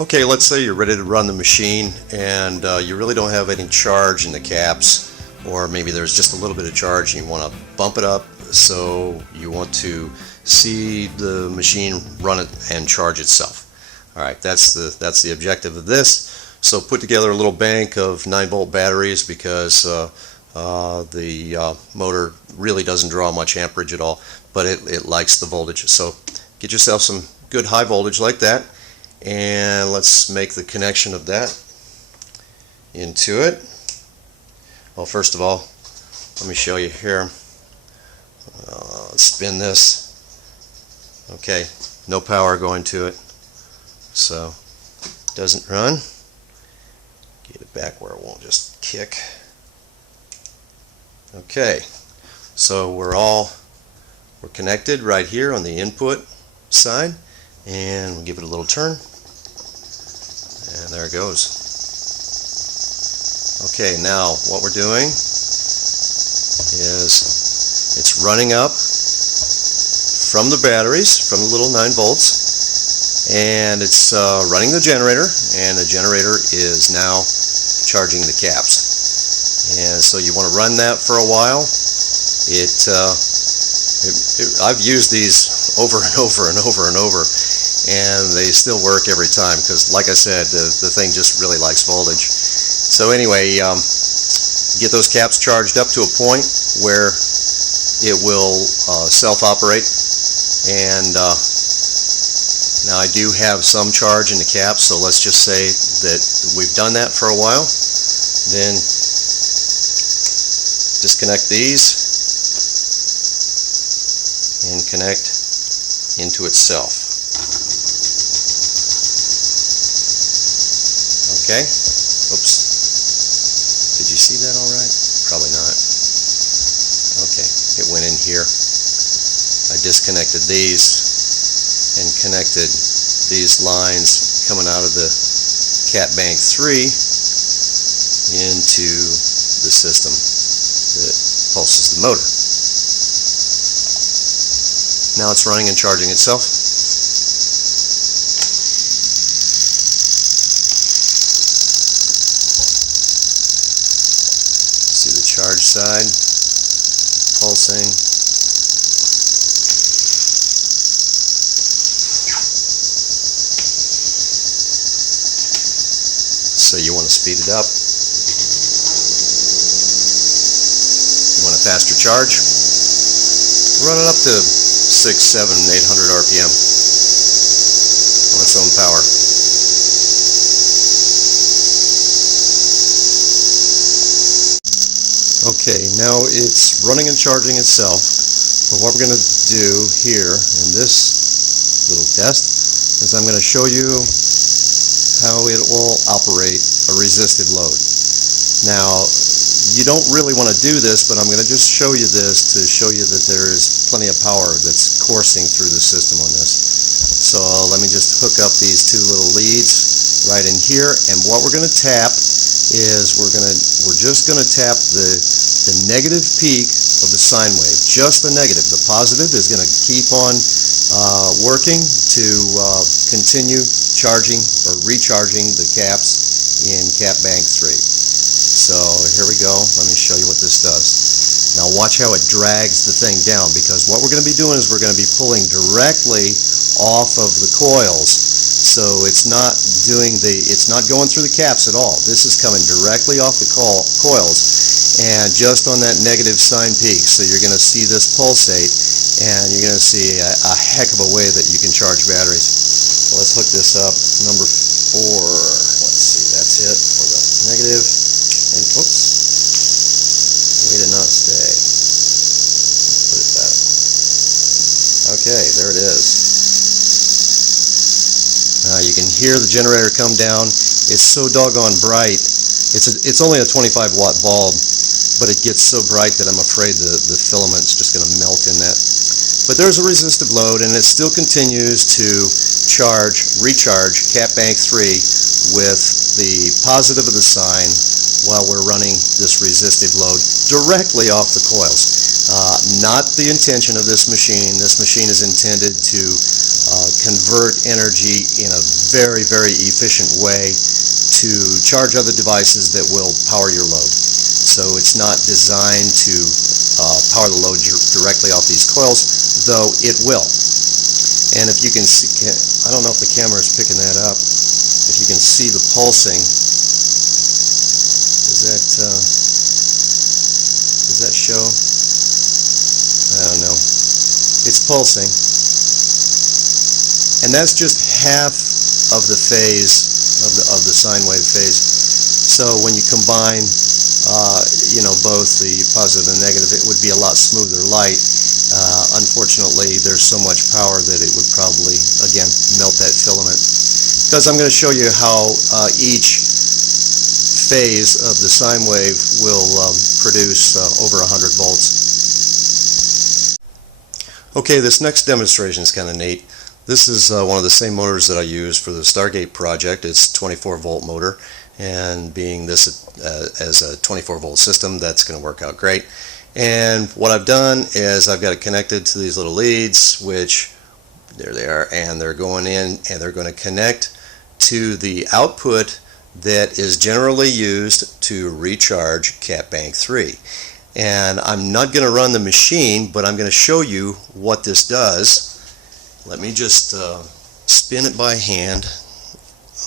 Okay, let's say you're ready to run the machine and you really don't have any charge in the caps, or maybe there's just a little bit of charge and you want to bump it up, so you want to see the machine run it and charge itself. Alright, that's the objective of this. So put together a little bank of 9-volt batteries, because the motor really doesn't draw much amperage at all, but it likes the voltage. So get yourself some good high voltage like that, and let's make the connection of that into it. Well, first of all, let me show you here. Let's spin this. Okay, no power going to it, so it doesn't run. Get it back where it won't just kick. Okay, so we're connected right here on the input side, and we'll give it a little turn. And there it goes. Okay, now what we're doing is it's running up from the batteries, from the little 9 volts, and it's running the generator, and the generator is now charging the caps. And so you want to run that for a while. I've used these over and over and over and over, and they still work every time, because like I said, the thing just really likes voltage. So anyway, get those caps charged up to a point where it will self-operate, and now I do have some charge in the caps, so let's just say that we've done that for a while. Then disconnect these and connect into itself. Okay, oops, did you see that all right? Probably not. Okay, it went in here. I disconnected these and connected these lines coming out of the cat bank 3 into the system that pulses the motor. Now it's running and charging itself. See the charge side pulsing. So you want to speed it up. You want a faster charge. Run it up to 600, 700, 800 RPM on its own power. Okay, now it's running and charging itself. But what we're going to do here in this little test is I'm going to show you how it will operate a resistive load. Now, you don't really want to do this, but I'm going to just show you this to show you that there is plenty of power that's coursing through the system on this. So let me just hook up these 2 little leads right in here, and what we're going to tap is we're just going to tap the negative peak of the sine wave, just the negative. The positive is going to keep on working to continue charging or recharging the caps in cat bank 3. So here we go. Let me show you what this does. Now watch how it drags the thing down, because what we're going to be doing is we're going to be pulling directly off of the coils. So it's not going through the caps at all. This is coming directly off the coils and just on that negative sine peak. So you're going to see this pulsate, and you're going to see a heck of a way that you can charge batteries. So let's hook this up. Number 4. Let's see. That's it for the negative. And oops, way to not stay. Let's put it back. Okay, there it is. Now you can hear the generator come down. It's so doggone bright. It's only a 25 watt bulb, but it gets so bright that I'm afraid the filament's just going to melt in that. But there's a resistive load, and it still continues to recharge Cat Bank 3 with the positive of the sign while we're running this resistive load directly off the coils. Not the intention of this machine. This machine is intended to convert energy in a very, very efficient way to charge other devices that will power your load. So it's not designed to power the load directly off these coils, though it will. And if you can see, I don't know if the camera is picking that up, if you can see the pulsing, does that show? I don't know. It's pulsing. And that's just half of the phase, of the sine wave phase. So when you combine both the positive and negative, it would be a lot smoother light. Unfortunately, there's so much power that it would probably, again, melt that filament. Because I'm going to show you how each phase of the sine wave will produce over 100 volts. Okay, this next demonstration is kind of neat. This is one of the same motors that I use for the Stargate project. It's a 24 volt motor, and being this as a 24 volt system, that's going to work out great. And what I've done is I've got it connected to these little leads, which there they are, and they're going in and they're going to connect to the output that is generally used to recharge Cat Bank 3. And I'm not going to run the machine, but I'm going to show you what this does. Let me just spin it by hand.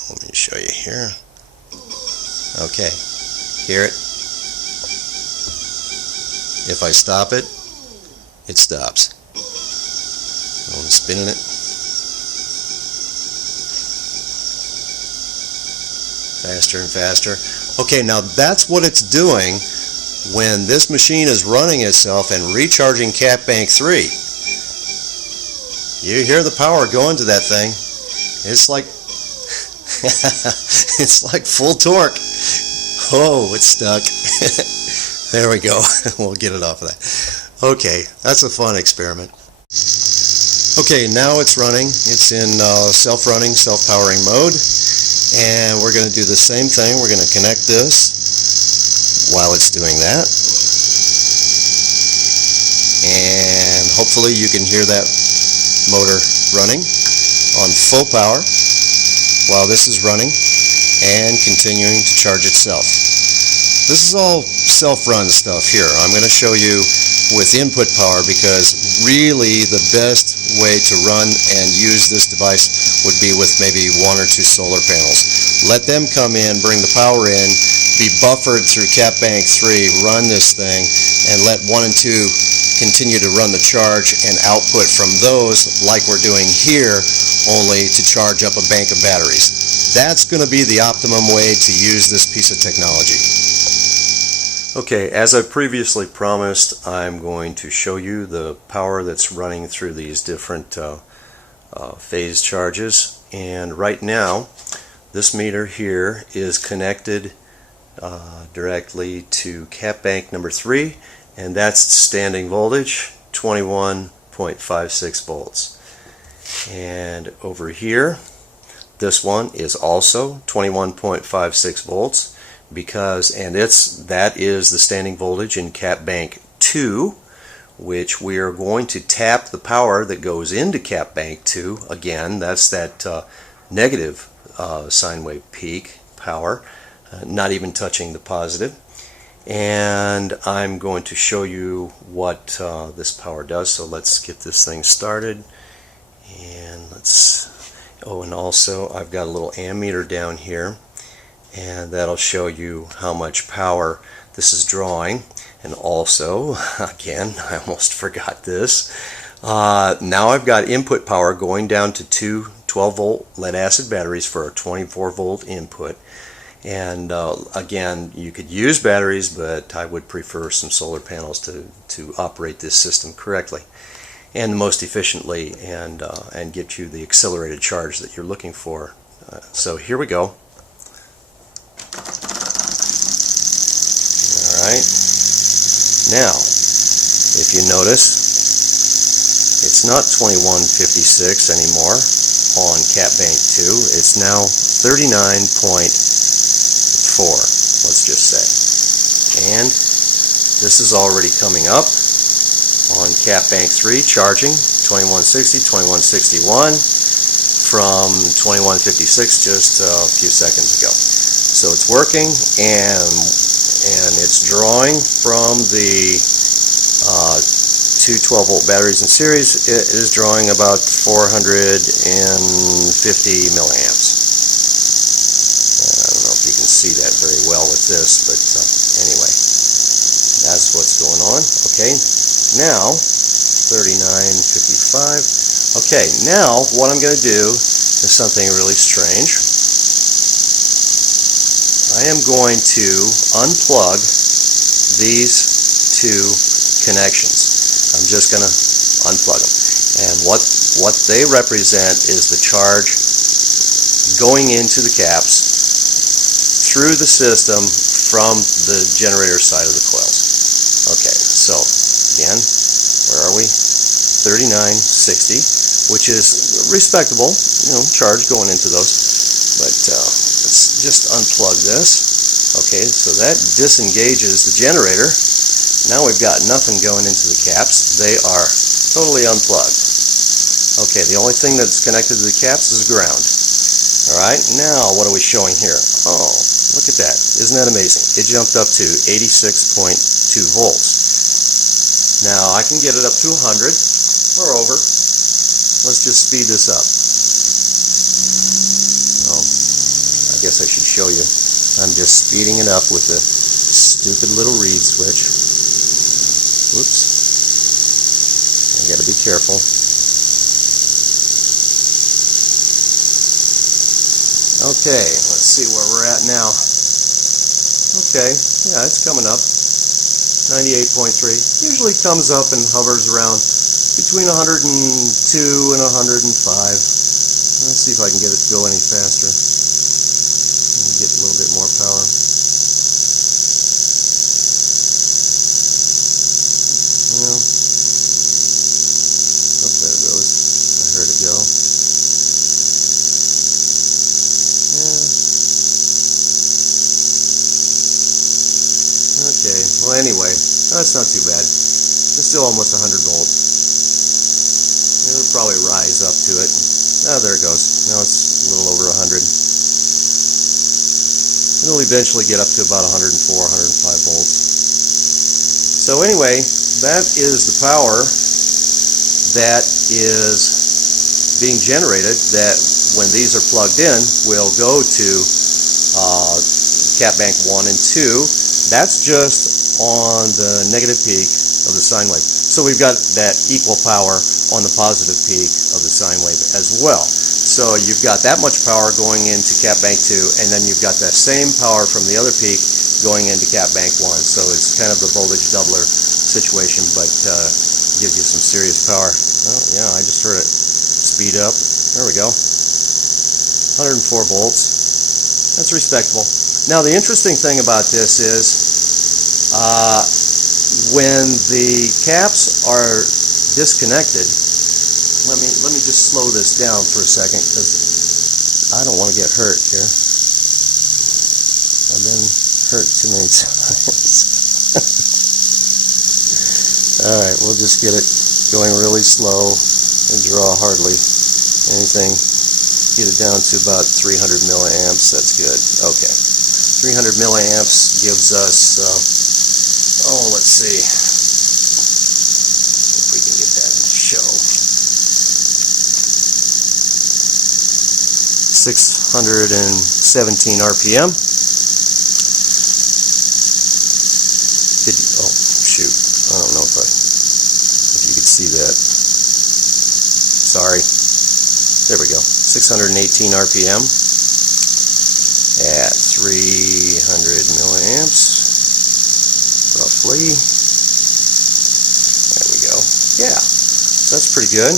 Let me show you here. Okay, hear it? If I stop it, it stops. I'm spinning it. Faster and faster. Okay, now that's what it's doing when this machine is running itself and recharging Cat Bank 3. You hear the power going to that thing. It's like it's like full torque. Oh, it's stuck. There we go. We'll get it off of that. Okay, that's a fun experiment. Okay, now it's running. It's in self-running, self-powering mode. And we're going to do the same thing. We're going to connect this while it's doing that. And hopefully you can hear that motor running on full power while this is running and continuing to charge itself. This is all self-run stuff here. I'm going to show you with input power, because really the best way to run and use this device would be with maybe 1 or 2 solar panels. Let them come in, bring the power in, be buffered through Cat Bank 3, run this thing, and let 1 and 2 continue to run the charge and output from those, like we're doing here, only to charge up a bank of batteries. That's going to be the optimum way to use this piece of technology. Okay, as I previously promised, I'm going to show you the power that's running through these different phase charges. And right now, this meter here is connected directly to Cat Bank number 3, and that's standing voltage, 21.56 volts. And over here, this one is also 21.56 volts. That is the standing voltage in Cat Bank 2, which we are going to tap the power that goes into Cat Bank 2. Again, that's that negative sine wave peak power, not even touching the positive. And I'm going to show you what this power does. So let's get this thing started. And and also I've got a little ammeter down here, and that'll show you how much power this is drawing. And also, again, I almost forgot this. Now I've got input power going down to 2 12-volt lead-acid batteries for a 24-volt input. And again, you could use batteries, but I would prefer some solar panels to operate this system correctly and most efficiently, and get you the accelerated charge that you're looking for. So here we go. Alright, Now, if you notice, it's not 2156 anymore on Cat Bank 2. It's now 39.4, let's just say. And this is already coming up on Cat Bank 3, charging 2160, 2161 from 2156 just a few seconds ago. So it's working, and it's drawing from the two 12-volt batteries in series. It is drawing about 450 milliamps. I don't know if you can see that very well with this, but anyway, that's what's going on. Okay, now 3955. Okay, now what I'm going to do is something really strange. I am going to unplug these two connections. I'm just going to unplug them. And what they represent is the charge going into the caps through the system from the generator side of the coils. Okay, so again, where are we? 3960, which is respectable, charge going into those. But let's just unplug this. Okay, so that disengages the generator. Now we've got nothing going into the caps. They are totally unplugged. Okay, the only thing that's connected to the caps is ground. Alright, now what are we showing here? Oh, look at that. Isn't that amazing? It jumped up to 86.2 volts. Now I can get it up to 100 or over. Let's just speed this up. Oh, I guess I should show you. I'm just speeding it up with the stupid little reed switch. Oops. I gotta be careful. Okay, let's see where we're at now. Okay, yeah, it's coming up. 98.3. Usually comes up and hovers around between 102 and 105. Let's see if I can get it to go any faster. And get a little bit more power. Well, oh, there it goes. I heard it go. Yeah. Okay, well anyway, that's not too bad. It's still almost 100 volts. It'll probably rise up to it. Oh, there it goes. Now it's a little over 100. It'll eventually get up to about 104, 105 volts. So anyway, that is the power that is being generated that when these are plugged in will go to Cat Bank 1 and 2. That's just on the negative peak of the sine wave. So we've got that equal power on the positive peak of the sine wave as well. So you've got that much power going into Cat Bank 2, and then you've got that same power from the other peak going into Cat Bank 1. So it's kind of the voltage doubler situation, but gives you some serious power. Oh yeah, I just heard it speed up. There we go. 104 volts. That's respectable. Now the interesting thing about this is when the caps are disconnected, let me just slow this down for a second because I don't want to get hurt here. I've been hurt too many times. Alright, we'll just get it going really slow and draw hardly anything. Get it down to about 300 milliamps. That's good. Okay. 300 milliamps gives us, let's see if we can get that to show. 617 RPM. Oh, shoot. I don't know if you could see that. Sorry. There we go. 618 RPM at 300 milliamps, roughly. There we go. Yeah, so that's pretty good.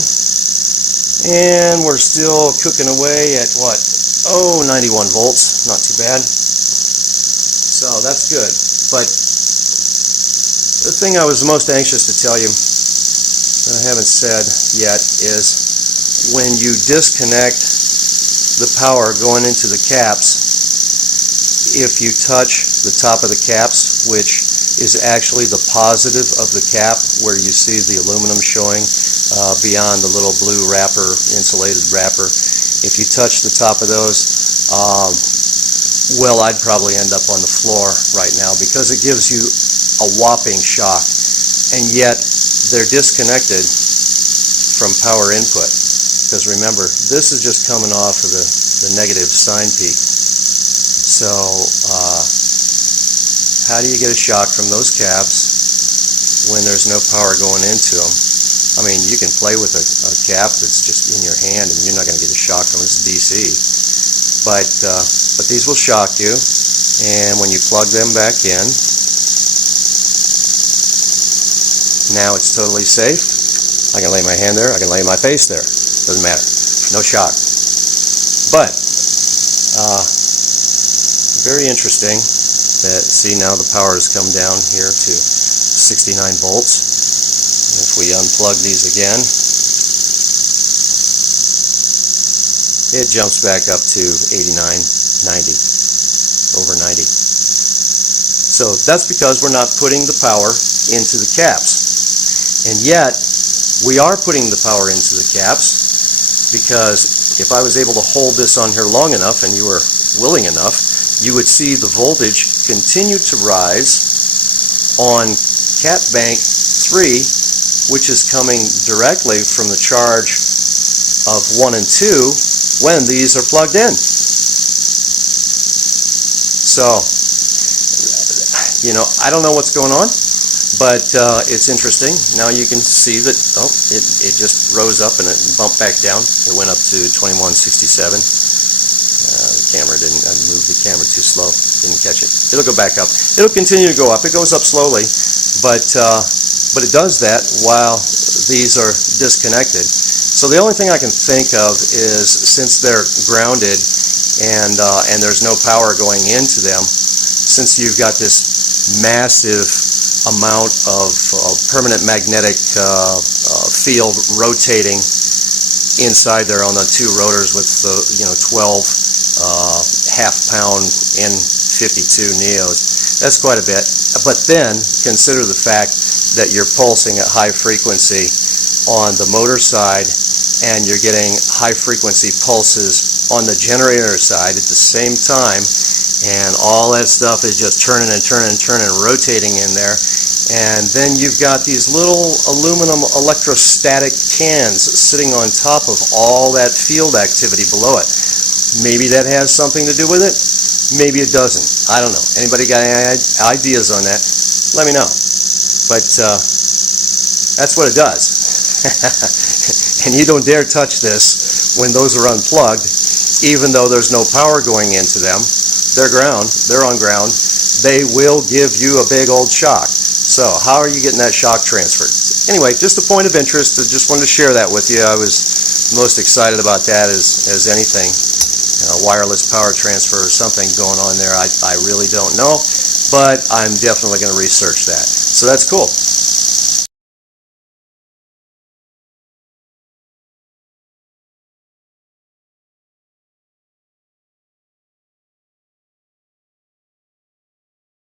And we're still cooking away at what? Oh, 91 volts. Not too bad. So that's good. But the thing I was most anxious to tell you that I haven't said yet is when you disconnect the power going into the caps, if you touch the top of the caps, which is actually the positive of the cap where you see the aluminum showing beyond the little blue wrapper, insulated wrapper, if you touch the top of those, well, I'd probably end up on the floor right now because it gives you a whopping shock, and yet they're disconnected from power input, because remember, this is just coming off of the negative sine peak. So how do you get a shock from those caps when there's no power going into them? I mean, you can play with a cap that's just in your hand and you're not going to get a shock from it. It's DC. But these will shock you, and when you plug them back in, now it's totally safe. I can lay my hand there, I can lay my face there. Doesn't matter. No shock. But very interesting that, see, now the power has come down here to 69 volts. And if we unplug these again, it jumps back up to 89, 90, over 90. So that's because we're not putting the power into the caps. And yet, we are putting the power into the caps, because if I was able to hold this on here long enough and you were willing enough, you would see the voltage continue to rise on cap bank 3, which is coming directly from the charge of 1 and 2 when these are plugged in. So, you know, I don't know what's going on, but it's interesting. Now you can see that, oh, it just rose up and it bumped back down. It went up to 2167. The camera didn't, I moved the camera too slow, didn't catch it. It'll go back up. It'll continue to go up. It goes up slowly, but it does that while these are disconnected. So the only thing I can think of is, since they're grounded and there's no power going into them, since you've got this massive amount of permanent magnetic field rotating inside there on the two rotors with the 12 half-pound N52 Neos, that's quite a bit. But then consider the fact that you're pulsing at high frequency on the motor side, and you're getting high frequency pulses on the generator side at the same time, and all that stuff is just turning and turning and turning and rotating in there. And then you've got these little aluminum electrostatic cans sitting on top of all that field activity below it. Maybe that has something to do with it. Maybe it doesn't. I don't know. Anybody got any ideas on that? Let me know. But that's what it does. And you don't dare touch this when those are unplugged, even though there's no power going into them. They're ground. They're on ground. They will give you a big old shock. So how are you getting that shock transferred? Anyway, just a point of interest. I just wanted to share that with you. I was most excited about that as anything. Wireless power transfer or something going on there. I really don't know, but I'm definitely going to research that. So that's cool.